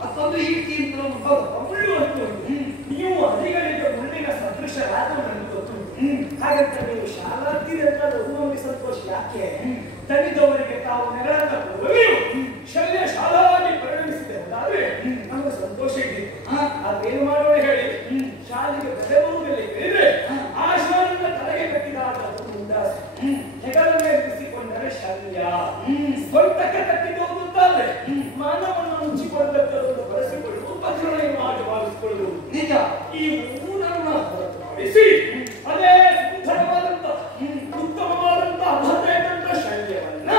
ಮತ್ತೊಂದು ಈ ತೀರ್ಥ ನೀವು ಅಧಿಗಳಿಗೆ ಮುಳ್ಳಿನ ಸದೃಶ ಅದು ನನಗೆ ಗೊತ್ತುಂಟು. ಹಾಗಂತ ನೀವು ಶಾಲಾರ್ಥಿ ಅಂತ ನಮಗೆ ಸಂತೋಷ ಯಾಕೆ? ತಣಿದವರಿಗೆ ತಾವು ನೆರಳಾದ ಪೂರ್ವವಿಯೂ ಶಲ್ಯ ಶಾಲಾವಾಗಿ ಪರಿಣಮಿಸಿದೆ ಅಂತಾದ್ರೆ ನಮಗೆ ಸಂತೋಷ ಇದ್ದಿತ್ತು. ಅದೇನು ಮಾಡೋಣ ಹೇಳಿ, ಶಾಲೆಗೆ ಬೆಲೆ ಬರುವುದಿಲ್ಲ ಹೇಳಿದ್ರೆ ಆ ಶಾಲೆಯ ತಲೆಗೆ ಕಟ್ಟಿದಾಗ ಅದು ಮುಂದಾಸೆ, ಹೆಗಲ ಮೇಲೆ ಬಿಸಿಕೊಂಡರೆ ಶಲ್ಯ, ಸ್ವಂತಕ್ಕೆ ಕಟ್ಟಿದ್ದು ಅಂತಾದ್ರೆ ಮಾನವನ್ನು ಮುಚ್ಚಿಕೊಳ್ಳಬೇಕನ್ನು ಬಳಸಿಕೊಳ್ಳುವುದು ಪತ್ರಗಳನ್ನು ಮಾಡಿ ಭಾವಿಸಿಕೊಳ್ಳುವುದು ನಿಜ. ಈ ಮೂರನ್ನು ಹೊರತುಪಡಿಸಿ ಅದೇ ಸುಂದರವಾದಂತ ಉತ್ತಮವಾದಂತ ಅಭದ್ರವಾದಂತ ಶಲ್ಯವನ್ನ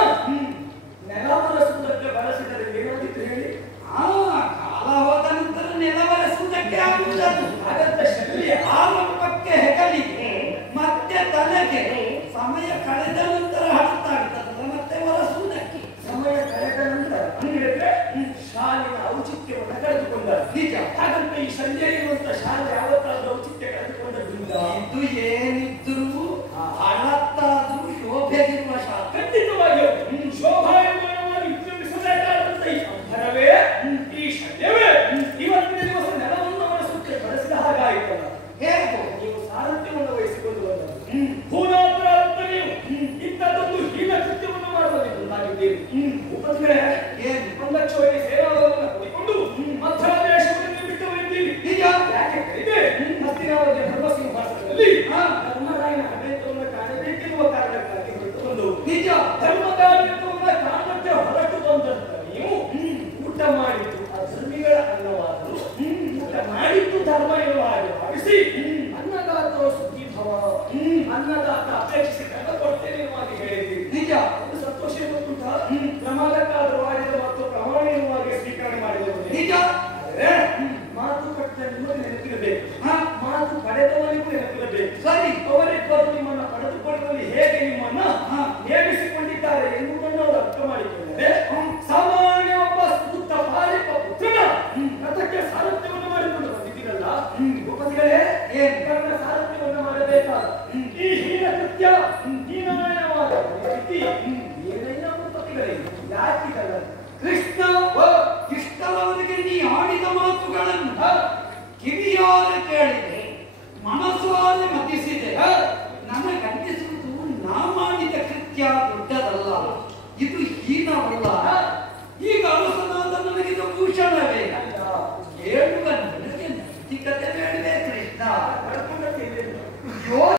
ನೆಲವರಸುವುದಕ್ಕೆ ಬಳಸಿದರೆ ಏನಾದಿತ್ತು ಹೇಳಿ? ಕಾಲ ಹೋದ ನಂತರ ನೆಲವರಸುವುದಕ್ಕೆ ಆಗುವುದದು. ಹಾಗಂತ ಶಲ್ಯ ಆರಂಭಕ್ಕೆ ಹೆಗಲಿಗೆ ಮತ್ತೆ ತಲೆಗೆ ಸಮಯ ಕಳೆದ ನಂತರ ಹಣತ್ತಾಗ್ತದಲ್ಲ, ಮತ್ತೆ ಒರೆಸುವುದಕ್ಕೆ ಸಮಯ ಕಳೆದ ನಂತರ ಹೇಳಿದ್ರೆ ಶಾಲೆಯ ಔಚಿತ್ಯವನ್ನು ಕಳೆದುಕೊಂಡ ನಿಜ. ಹಾಗಂತ ಈ ಶಲ್ಯ ಎನ್ನುವಂತ ಶಾಲೆ ಯಾವತ್ತಾದ್ರೂ ಔಚಿತ್ಯ ಕಳೆದುಕೊಂಡದ್ರಿಂದ ಇದು ಏನಿದ್ರು ಹಣತ್ತಾದ್ರೂ ಶೋಭೆಗಿರುವ ಶಾಲೆ. ಖಂಡಿತವಾಗಿ ಶೋಭಾಯಮಾನವಾಗಿ ಉಪಯೋಗಿಸಬೇಕಾದಂತ ಈ ಸಂಭರವೇ, ಈ ಶಲ್ಯವೇ ಇವತ್ತಿನ ದಿವಸ ನೆಲವನ್ನು ಒರೆಸುತ್ತೆ ಬಳಸಿದ ಹಾಗಾಯಿತಲ್ಲ. ಹೇಗೋ ನೀವು ಸಾರಥ್ಯವನ್ನು ವಹಿಸಿಕೊಂಡು ಬಂದದ್ದು ಭೂನಾಥರಾದಂತ ನೀವು ಇಂಥದ್ದೊಂದು ಹೀನ ಕೃತ್ಯವನ್ನು ಮಾಡುವಲ್ಲಿ ಮುಂದಾಗಿದ್ದೀರಿ. ಉಪತಿಗಳೇ ಏನು 1 ಲಕ್ಷ ಸೇನಾಬಲವನ್ನು ಕೊಡಿಕೊಂಡು ಮಥುರಾ ದೇಶವನ್ನು ಬಿಟ್ಟು ಬಂದಿದ್ದೀರಿ. ನಿಜ. ಯಾಕೆ ಕರೀತೆ? ಹಸ್ತಿನಾವತಿಯ ಧರ್ಮಸಿಂಹಾಸನದಲ್ಲಿ ಧರ್ಮರಾಯನ ಆಡಳಿತವನ್ನು ಕಾಣಬೇಕೆನ್ನುವ ಕಾರಣಕ್ಕಾಗಿ ಹೊರಟು ಬಂದು ನಿಜ. ಧರ್ಮದಾಡಳಿತವನ್ನು ಕಾರಣಕ್ಕೆ ಹೊರಟು ಬಂದಂತ ನೀವು ಊಟ ಮಾಡಿದ್ದು ಅಧರ್ಮಿಗಳ ಅನ್ನವಾದರೂ ಊಟ ಮಾಡಿದ್ದು ಧರ್ಮ ಎನ್ನುವ ಹಾಗೆ ಭಾವಿಸಿ ಅನ್ನದಾತ ಸುಖಿ ಭವ, ಅನ್ನದಾತ ಅಪೇಕ್ಷಿಸಿ ಕಷ್ಟ ಕೊಡ್ತೇನೆ ಎನ್ನುವ ಹಾಗೆ ಹೇಳಿದ್ದೀರಿ. ನಿಜ. ಒಂದು ಸಂತೋಷ ಗೊತ್ತುಂಟ, ಪ್ರಮಾದಕ್ಕಾದರೂ ಆಡಿದ ಮತ್ತು ಪ್ರಮಾಣ ಎನ್ನುವ ಹಾಗೆ ಸ್ವೀಕರಣೆ ಮಾಡಿದರು ನಿಜ. ಮಾತು ಕಟ್ಟ ನಿಮಗೆ ನೆನಪಿರಬೇಕು, ಮಾತು ಪಡೆದವನಿಗೂ ನೆನಪಿರಬೇಕು. ಸರಿ, ಅವರಿಬ್ಬರು ನಿಮ್ಮನ್ನು ಪಡೆದುಕೊಳ್ಳುವಲ್ಲಿ ಹೇಗೆ ನಿಮ್ಮನ್ನ ನೇಮಿಸಿಕೊಂಡಿದ್ದಾರೆ ಎನ್ನುವುದನ್ನು ಅವರು ಅರ್ಥ ಮಾಡಿಕೊಂಡರೆ ಸಾಮಾನ್ಯ ಒಬ್ಬ ಸೂಕ್ತ ಪಾಲಿಕ ಪುತ್ರನ ರಥಕ್ಕೆ ಸಾರಥ್ಯವನ್ನು ಮಾಡಿಕೊಂಡು ಬಂದಿದ್ದೀರಲ್ಲ ಉಪತಿಗಳೇ, ಕರ್ಣ ಸಾರಥ್ಯವನ್ನು ಮಾಡಬೇಕಾದ ಈ ಹೀನ ಕೃತ್ಯ, ಹೀನಮಯವಾದ ಸ್ಥಿತಿ ಏನೆಲ್ಲ ಉಪತಿಗಳೇ ಯಾಕಿದಲ್ಲ? ಕೃಷ್ಣ ಇಷ್ಟರವರೆಗೆ ನೀ ಆಡಿದ ಮಾತುಗಳನ್ನು ಕಿವಿಯಾರೆ ಕೇಳಿದೆ, ಮನಸ್ಸಾರೆ ಮತಿಸಿ